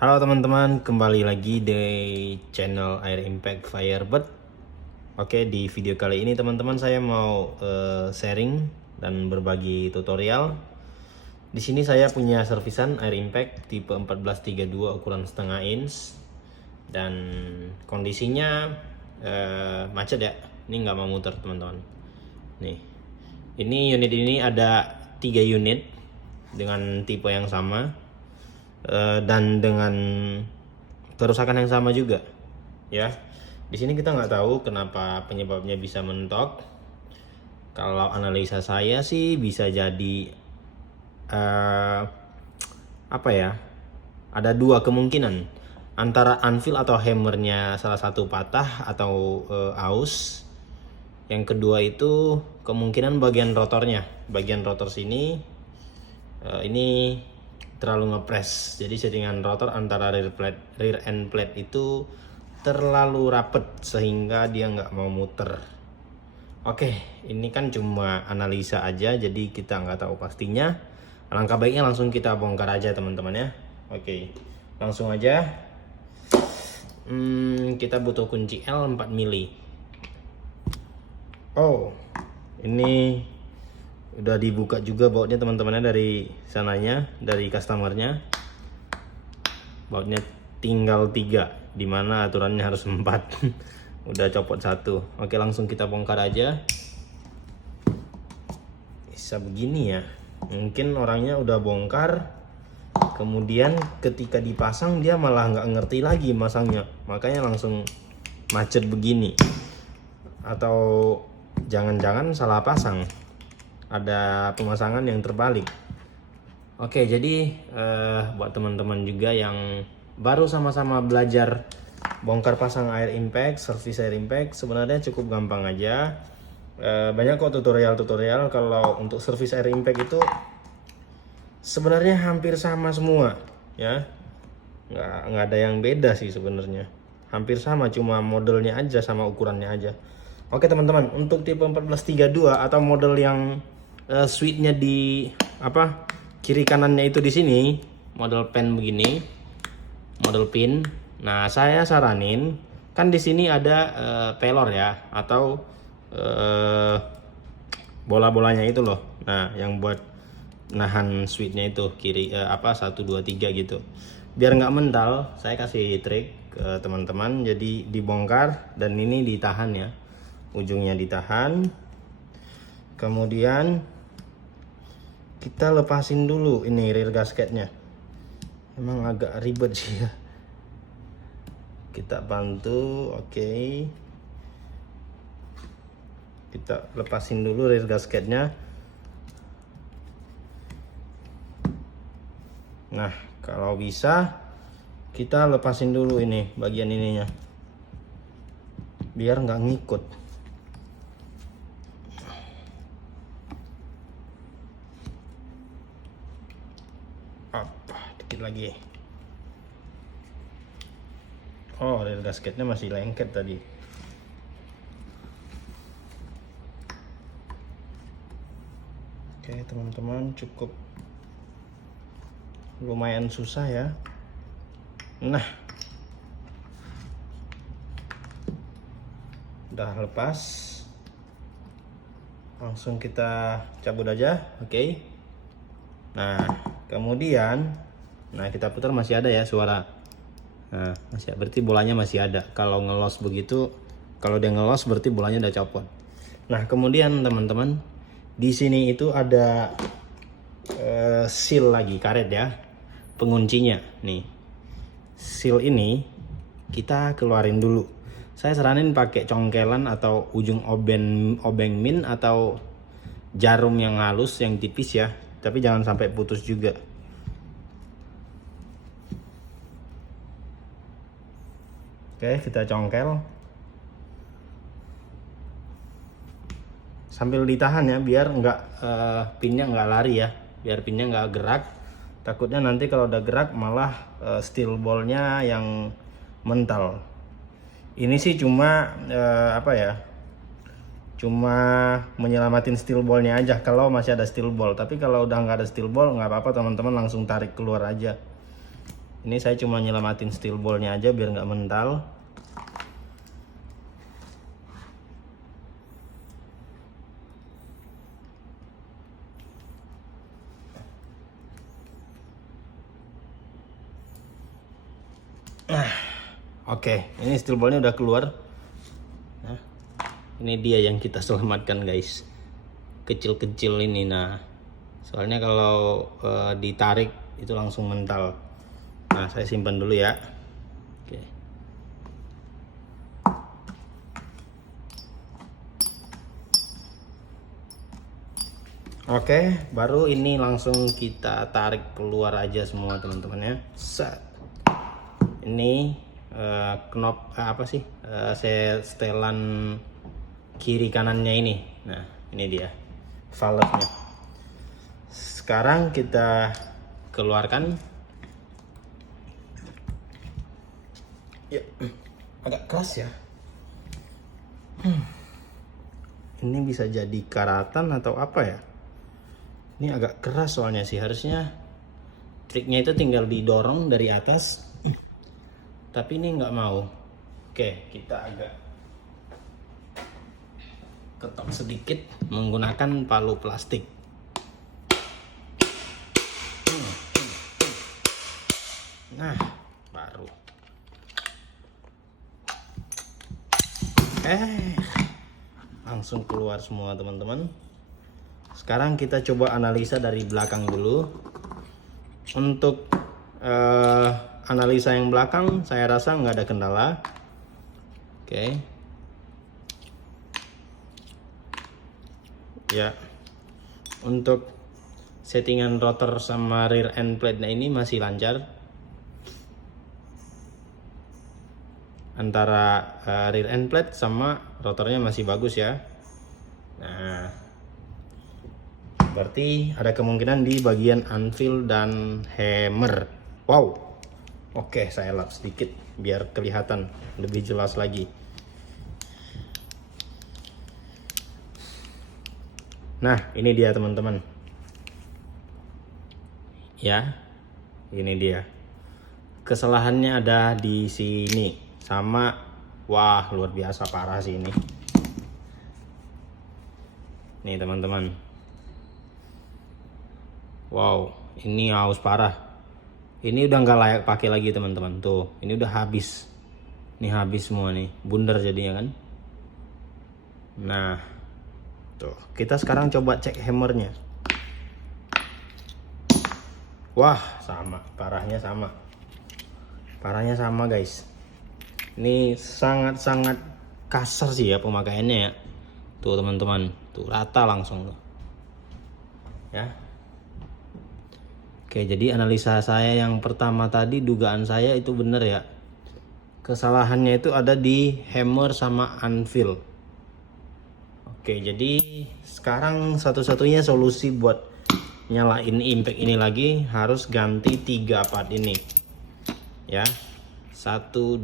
Halo teman-teman, kembali lagi di channel Air Impact Firebird. Oke, di video kali ini teman-teman saya mau sharing dan berbagi tutorial. Di sini saya punya servisan Air Impact tipe 1432 ukuran setengah inch dan kondisinya macet ya. Ini nggak mau muter teman-teman. Nih, ini unit ini ada 3 unit dengan tipe yang sama. Dan dengan kerusakan yang sama juga ya. Di sini kita nggak tahu kenapa penyebabnya bisa mentok. Kalau analisa saya sih bisa jadi apa ya, ada dua kemungkinan, antara anvil atau hammernya salah satu patah atau aus. Yang kedua itu kemungkinan bagian rotornya, bagian rotor sini ini terlalu ngepres, jadi settingan rotor antara rear end plate itu terlalu rapet sehingga dia nggak mau muter. Oke, ini kan cuma analisa aja, jadi kita nggak tahu pastinya. Alangkah baiknya langsung kita bongkar aja teman-teman ya. Oke, langsung aja. Kita butuh kunci L 4 mili. Oh, ini udah dibuka juga bautnya teman-temannya dari sananya, dari customernya. Bautnya tinggal 3, dimana aturannya harus 4. Udah copot 1. Oke, langsung kita bongkar aja. Bisa begini ya, mungkin orangnya udah bongkar, kemudian ketika dipasang dia malah nggak ngerti lagi masangnya, makanya langsung macet begini. Atau jangan-jangan salah pasang, ada pemasangan yang terbalik. Oke, jadi buat teman-teman juga yang baru sama-sama belajar bongkar pasang Air Impact, servis Air Impact, sebenarnya cukup gampang aja. Banyak kok tutorial-tutorial. Kalau untuk servis Air Impact itu sebenarnya hampir sama semua ya, nggak ada yang beda sih sebenarnya, hampir sama, cuma modelnya aja sama ukurannya aja. Oke teman-teman, untuk tipe 1432 atau model yang switchnya di kiri kanannya itu di sini, model pen begini, model pin. Nah, saya saranin kan di sini ada pelor ya, atau bola-bolanya itu loh. Nah, yang buat nahan switchnya itu kiri 1 2 3 gitu. Biar nggak mental, saya kasih trik ke teman-teman. Jadi dibongkar dan ini ditahan ya, ujungnya ditahan. Kemudian kita lepasin dulu ini rear gasketnya. Emang agak ribet sih ya. Kita bantu, oke. Kita lepasin dulu rear gasketnya. Nah, kalau bisa kita lepasin dulu ini bagian ininya, biar nggak ngikut. Dikit lagi. Oh, rear gasketnya masih lengket tadi. Oke teman-teman, cukup lumayan susah ya. Nah, udah lepas, langsung kita cabut aja. Oke. Nah, kemudian kita putar, masih ada ya suara. Nah, masih, berarti bolanya masih ada. Kalau ngelos begitu, kalau dia ngelos berarti bolanya udah copot. Nah, kemudian teman-teman, di sini itu ada seal lagi, karet ya, penguncinya nih. Seal ini kita keluarin dulu. Saya saranin pakai congkelan atau ujung obeng min atau jarum yang halus, yang tipis ya, tapi jangan sampai putus juga. Oke, kita congkel sambil ditahan ya, biar pinnya nggak lari ya, biar pinnya nggak gerak. Takutnya nanti kalau udah gerak malah steel ballnya yang mental. Ini sih cuma cuma menyelamatin steel ballnya aja kalau masih ada steel ball. Tapi kalau udah nggak ada steel ball nggak apa-apa teman-teman, langsung tarik keluar aja. Ini saya cuma nyelamatin steel ballnya aja biar nggak mental. Oke, ini steel ballnya udah keluar. Nah, ini dia yang kita selamatkan guys, kecil-kecil ini. Nah, soalnya kalau ditarik itu langsung mental. Nah, saya simpan dulu ya. Oke. Oke, baru ini langsung kita tarik keluar aja semua teman-teman ya. Set. Ini knop apa sih? Setelan kiri kanannya ini. Nah, ini dia valve-nya. Sekarang kita keluarkan. Ya, agak keras ya. Ini bisa jadi karatan atau apa ya? Ini agak keras soalnya sih, harusnya triknya itu tinggal didorong dari atas. Tapi ini nggak mau. Oke, kita agak ketok sedikit menggunakan palu plastik. Nah, baru. Langsung keluar semua teman-teman. Sekarang kita coba analisa dari belakang dulu. Untuk analisa yang belakang saya rasa nggak ada kendala. Oke. Ya, untuk settingan rotor sama rear end plate ini masih lancar. Antara rear end plate sama rotornya masih bagus ya. Nah, berarti ada kemungkinan di bagian anvil dan hammer. Wow. Oke, saya lap sedikit biar kelihatan lebih jelas lagi. Nah, ini dia teman-teman. Ya, ini dia. Kesalahannya ada di sini sama, wah luar biasa parah sih ini. Nih teman-teman. Wow, ini haus parah. Ini udah nggak layak pakai lagi teman-teman. Tuh, ini udah habis. Ini habis semua nih, bundar jadinya kan. Nah, tuh, kita sekarang coba cek hammernya. Wah, sama, parahnya sama. Parahnya sama guys. Ini sangat-sangat kasar sih ya pemakaiannya ya. Tuh teman-teman, tuh rata langsung tuh. Ya. Oke, jadi analisa saya yang pertama tadi, dugaan saya itu benar ya. Kesalahannya itu ada di hammer sama anvil. Oke, jadi sekarang satu-satunya solusi buat nyalain impact ini lagi harus ganti 3 part ini. Ya. 1 2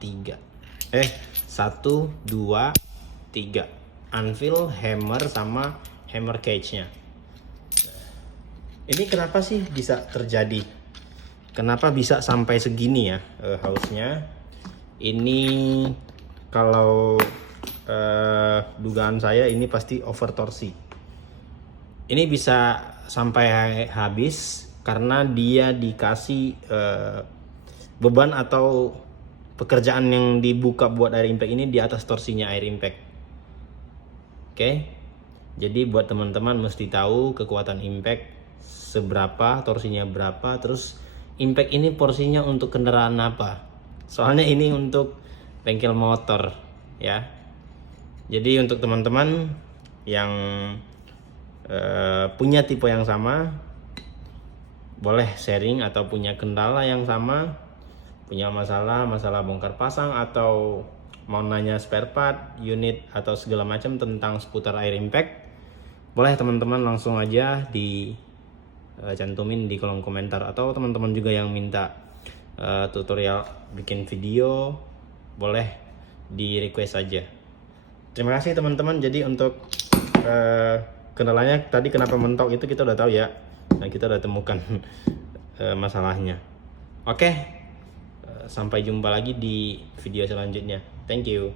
3. 1 2 3. Anvil, hammer sama hammer cage-nya. Ini kenapa sih bisa terjadi? Kenapa bisa sampai segini ya hausnya? Ini kalau dugaan saya ini pasti over torsi. Ini bisa sampai habis karena dia dikasih beban atau pekerjaan yang dibuka buat air impact ini di atas torsinya air impact. Oke. Jadi buat teman-teman mesti tahu kekuatan impact seberapa, torsinya berapa, terus impact ini porsinya untuk kendaraan apa. Soalnya ini untuk bengkel motor ya. Jadi untuk teman-teman yang punya tipe yang sama, boleh sharing atau punya kendala yang sama, punya masalah bongkar pasang atau mau nanya spare part, unit atau segala macam tentang seputar air impact, boleh teman-teman langsung aja di cantumin di kolom komentar, atau teman-teman juga yang minta tutorial bikin video boleh di request aja. Terima kasih teman-teman. Jadi untuk kendalanya tadi kenapa mentok itu kita udah tahu ya, dan kita udah temukan masalahnya. Oke, sampai jumpa lagi di video selanjutnya. Thank you.